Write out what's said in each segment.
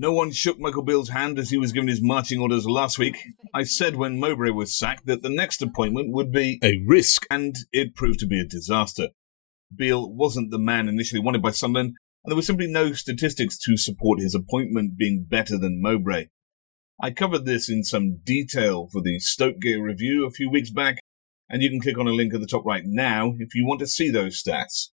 No one shook Michael Beale's hand as he was given his marching orders last week. I said when Mowbray was sacked that the next appointment would be a risk, and it proved to be a disaster. Beale wasn't the man initially wanted by Sunderland, and there were simply no statistics to support his appointment being better than Mowbray. I covered this in some detail for the Stoke Gear review a few weeks back, and you can click on a link at the top right now if you want to see those stats.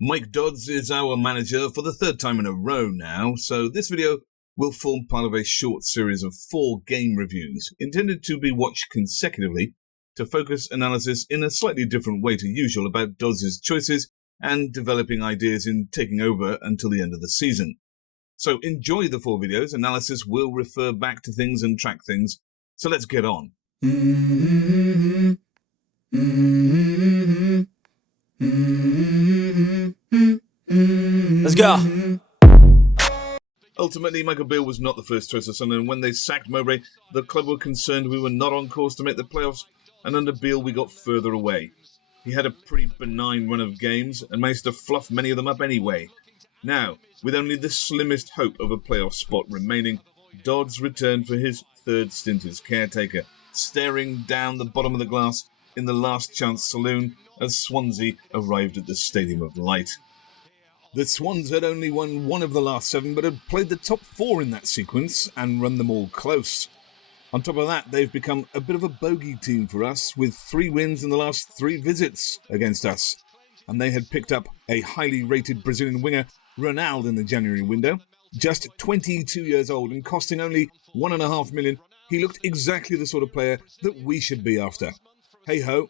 Mike Dodds is our manager for the third time in a row now, so this video will form part of a short series of 4 game reviews, intended to be watched consecutively to focus analysis in a slightly different way to usual about Dodds' choices and developing ideas in taking over until the end of the season. So enjoy the 4 videos. Analysis will refer back to things and track things, so let's get on. Let's go. Ultimately, Michael Beale was not the first choice of Sunderland. When they sacked Mowbray, the club were concerned we were not on course to make the playoffs, and under Beale we got further away. He had a pretty benign run of games and managed to fluff many of them up anyway. Now, with only the slimmest hope of a playoff spot remaining, Dodds returned for his third stint as caretaker, staring down the bottom of the glass in the last chance saloon as Swansea arrived at the Stadium of Light. The Swans had only won 1 of the last 7, but had played the top 4 in that sequence and run them all close. On top of that, they've become a bit of a bogey team for us, with 3 wins in the last 3 visits against us. And they had picked up a highly rated Brazilian winger, Ronald, in the January window. Just 22 years old and costing only $1.5 million, he looked exactly the sort of player that we should be after. Hey-ho.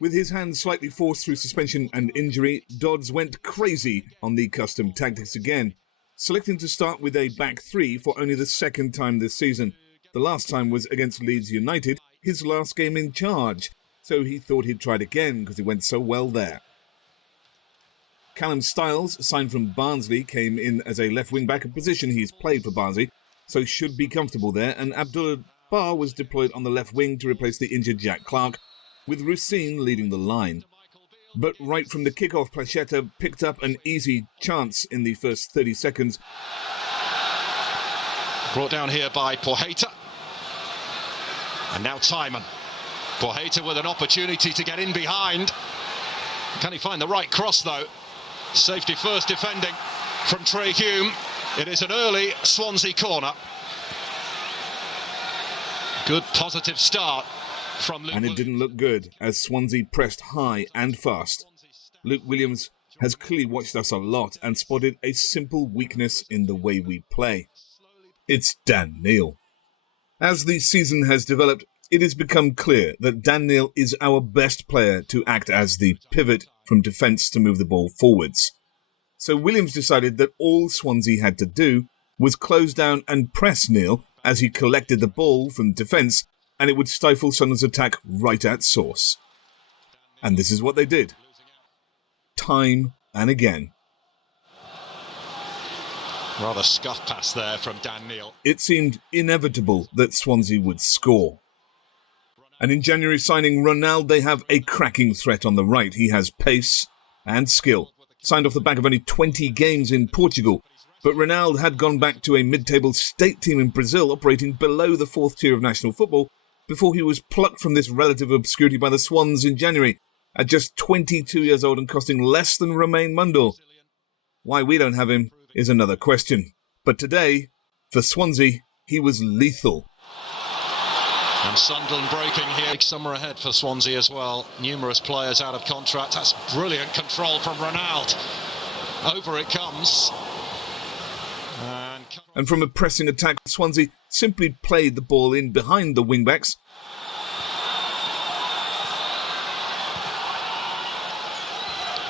With his hands slightly forced through suspension and injury, Dodds went crazy on the custom tactics again, selecting to start with a back 3 for only the 2nd time this season. The last time was against Leeds United, his last game in charge, so he thought he'd try it again because it went so well there. Callum Styles, signed from Barnsley, came in as a left wing-back, a position he's played for Barnsley, so should be comfortable there, and Abdullah Barr was deployed on the left wing to replace the injured Jack Clark, with Rusine leading the line. But right from the kick-off, Placheta picked up an easy chance in the first 30 seconds. Brought down here by Placheta. And now Timon. Placheta with an opportunity to get in behind. Can he find the right cross though? Safety first defending from Trey Hume. It is an early Swansea corner. Good positive start from Luke. And it didn't look good as Swansea pressed high and fast. Luke Williams has clearly watched us a lot and spotted a simple weakness in the way we play. It's Dan Neil. As the season has developed, it has become clear that Dan Neil is our best player to act as the pivot from defence to move the ball forwards. So Williams decided that all Swansea had to do was close down and press Neil as he collected the ball from defence, and it would stifle Sunderland's attack right at source. And this is what they did. Time and again. Rather scuff pass there from Dan Neil. It seemed inevitable that Swansea would score. And in January signing Ronald, they have a cracking threat on the right. He has pace and skill. Signed off the back of only 20 games in Portugal. But Ronald had gone back to a mid-table state team in Brazil operating below the 4th tier of national football before he was plucked from this relative obscurity by the Swans in January at just 22 years old and costing less than Romain Mundle. Why we don't have him is another question. But today, for Swansea, he was lethal. And Sunderland breaking here. Big summer ahead for Swansea as well. Numerous players out of contract. That's brilliant control from Ronald. Over it comes. And from a pressing attack, Swansea simply played the ball in behind the wing-backs.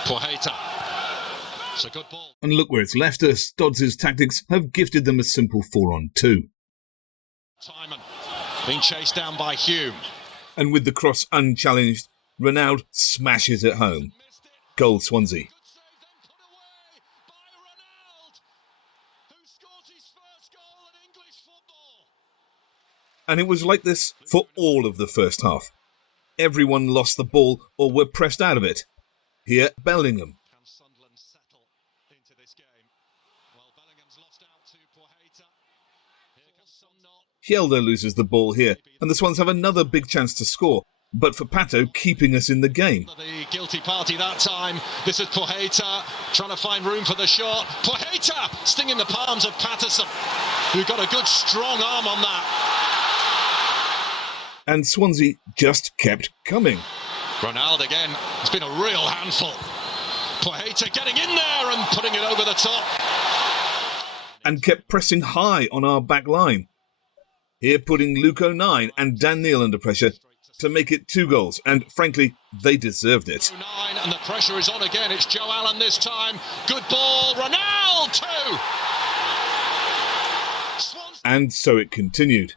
Placheta. It's a good ball. And look where it's left us. Dodds' tactics have gifted them a simple 4-on-2. Timon being chased down by Hume. And with the cross unchallenged, Ronald smashes it home. Goal Swansea. And it was like this for all of the first half. Everyone lost the ball or were pressed out of it. Here, Bellingham. Hjelde loses the ball here, and the Swans have another big chance to score, but for Pato keeping us in the game. The guilty party that time. This is Poheta trying to find room for the shot. Poheta stinging the palms of Patterson, who got a good strong arm on that. And Swansea just kept coming. Ronald again. It's been a real handful. Poheta getting in there and putting it over the top. And kept pressing high on our back line. Here putting Luke O'Nien and Dan Neil under pressure to make it 2 goals, and frankly, they deserved it. O'Nien, and the pressure is on again. It's Joe Allen this time. Good ball. Ronald 2. And so it continued.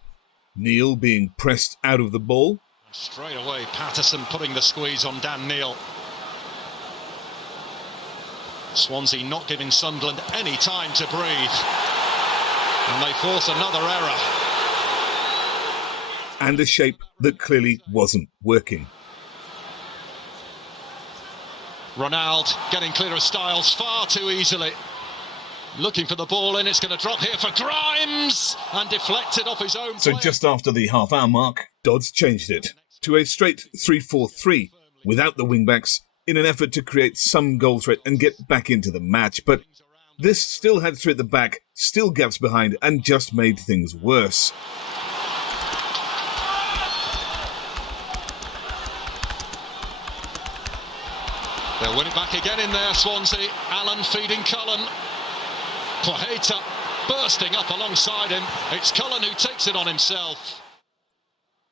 Neil being pressed out of the ball. Straight away, Patterson putting the squeeze on Dan Neil. Swansea not giving Sunderland any time to breathe. And they force another error. And a shape that clearly wasn't working. Ronald getting clear of Styles far too easily. Looking for the ball in, it's going to drop here for Grimes and deflected off his own So player. just after the half-hour mark, Dodds changed it to a straight 3-4-3 without the wing-backs in an effort to create some goal threat and get back into the match. But this still had 3 at the back, still gaps behind, and just made things worse. They'll win it back again in there, Swansea. Allen feeding Cullen. Poheta bursting up alongside him. It's Cullen who takes it on himself.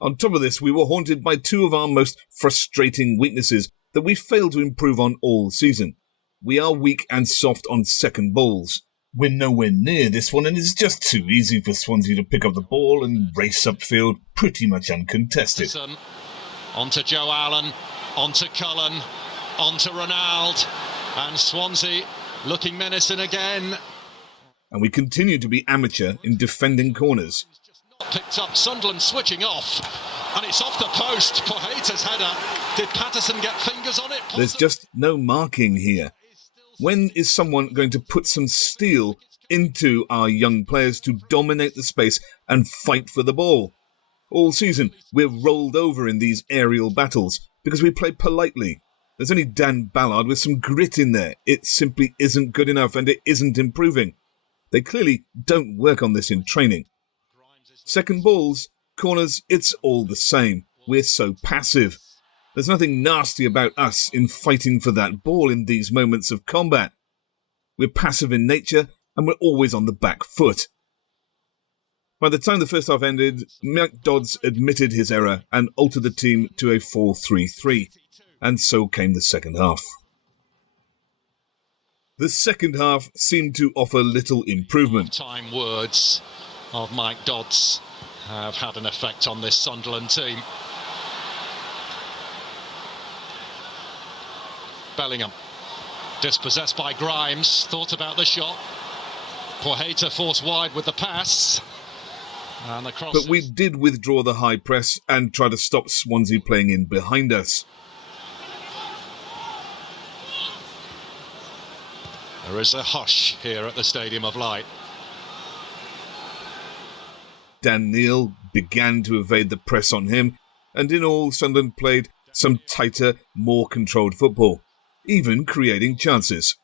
On top of this, we were haunted by 2 of our most frustrating weaknesses that we failed to improve on all season. We are weak and soft on second balls. We're nowhere near this one, and it's just too easy for Swansea to pick up the ball and race upfield pretty much uncontested. Onto Joe Allen, onto Cullen, onto Ronald, and Swansea looking menacing again. And we continue to be amateur in defending corners. Picked up, Sunderland switching off, and it's off the post. Poheta's header. Did Patterson get fingers on it? There's just no marking here. When is someone going to put some steel into our young players to dominate the space and fight for the ball? All season, we're rolled over in these aerial battles because we play politely. There's only Dan Ballard with some grit in there. It simply isn't good enough, and it isn't improving. They clearly don't work on this in training. Second balls, corners, it's all the same. We're so passive. There's nothing nasty about us in fighting for that ball in these moments of combat. We're passive in nature, and we're always on the back foot. By the time the first half ended, Mike Dodds admitted his error and altered the team to a 4-3-3, and so came the second half. The second half seemed to offer little improvement. Time words of Mike Dodds have had an effect on this Sunderland team. Bellingham, dispossessed by Grimes, thought about the shot. Poheta forced wide with the pass. And the cross. But we did withdraw the high press and try to stop Swansea playing in behind us. There is a hush here at the Stadium of Light. Dan Neil began to evade the press on him, and in all, Sunderland played some tighter, more controlled football, even creating chances.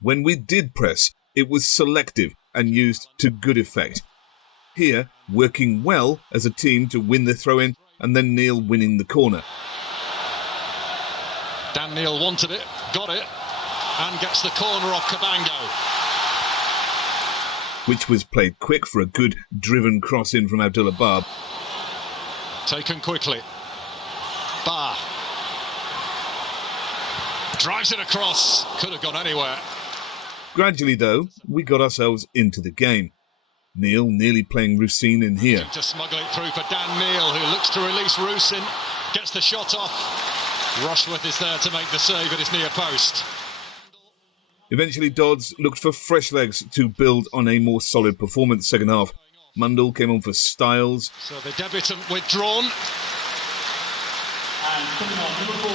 When we did press, it was selective and used to good effect. Here, working well as a team to win the throw-in, and then Neil winning the corner. Dan Neil wanted it, got it, and gets the corner off Cabango. Which was played quick for a good driven cross in from Abdullah Barb. Taken quickly. Ba drives it across. Could have gone anywhere. Gradually, though, we got ourselves into the game. Neil nearly playing Russin in here. To smuggle it through for Dan Neil, who looks to release Russin. Gets the shot off. Rushworth is there to make the save at his near post. Eventually, Dodds looked for fresh legs to build on a more solid performance second half. Mundle came on for Styles. So the debutant withdrawn. And coming on, number 14,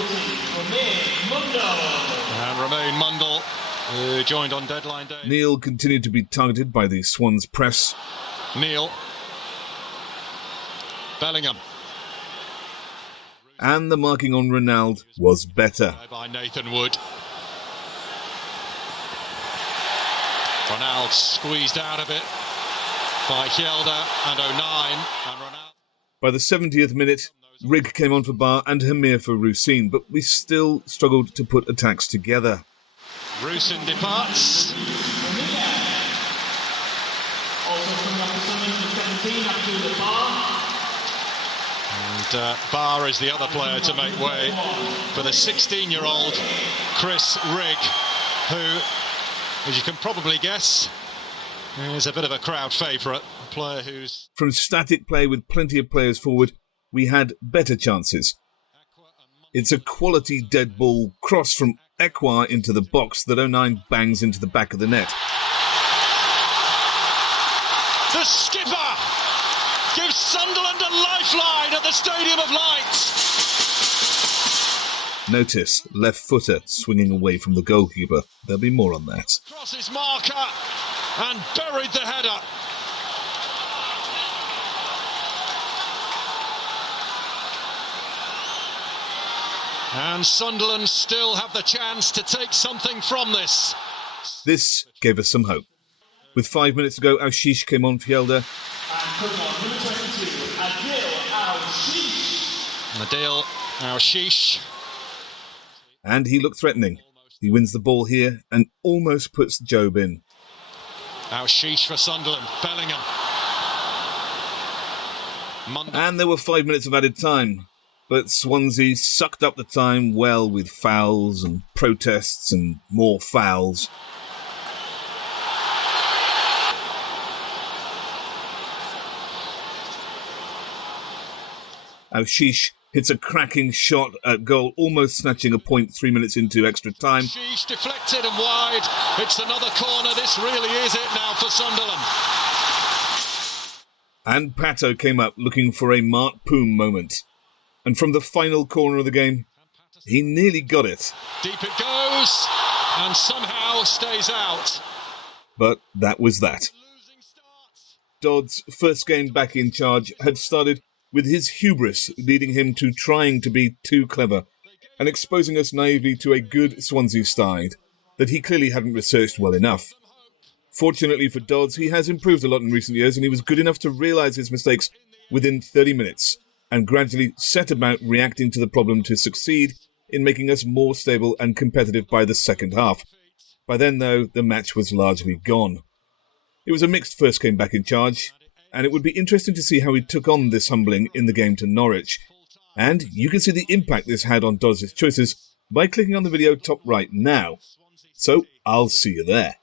Mundle. And Romain Mundle, who joined on deadline day. Neil continued to be targeted by the Swans press. Neil Bellingham. And the marking on Ronald was better. By Nathan Wood. Ronald squeezed out of it by Hjelde and O'Nien. And Ronald. By the 70th minute, Rigg came on for Bar and Hemir for Rusyn, but we still struggled to put attacks together. Rusyn departs. And Bar is the other player to make way for the 16-year-old Chris Rigg, who, as you can probably guess, is a bit of a crowd favourite. A player who's... From static play with plenty of players forward, we had better chances. It's a quality dead ball cross from Ekwa into the box that O'Nien bangs into the back of the net. The skipper gives Sunderland a lifeline at the Stadium of Lights. Notice left footer swinging away from the goalkeeper. There'll be more on that. Across his marker and buried the header. And Sunderland still have the chance to take something from this. This gave us some hope. With 5 minutes to go, Aouchiche came on for Hjelde. Adil Aouchiche. And he looked threatening. He wins the ball here and almost puts Job in. Aouchiche for Sunderland. Bellingham. Mundle. And there were 5 minutes of added time. But Swansea sucked up the time well with fouls and protests and more fouls. Aouchiche hits a cracking shot at goal, almost snatching a point 3 minutes into extra time. Aouchiche deflected and wide. It's another corner. This really is it now for Sunderland. And Pato came up looking for a Mark Poom moment. And from the final corner of the game, he nearly got it. Deep it goes and somehow stays out. But that was that. Dodds' first game back in charge had started with his hubris leading him to trying to be too clever and exposing us naively to a good Swansea side that he clearly hadn't researched well enough. Fortunately for Dodds, he has improved a lot in recent years and he was good enough to realise his mistakes within 30 minutes and gradually set about reacting to the problem to succeed in making us more stable and competitive by the second half. By then, though, the match was largely gone. It was a mixed first game back in charge, and it would be interesting to see how he took on this humbling in the game to Norwich. And you can see the impact this had on Dodds' choices by clicking on the video top right now. So I'll see you there.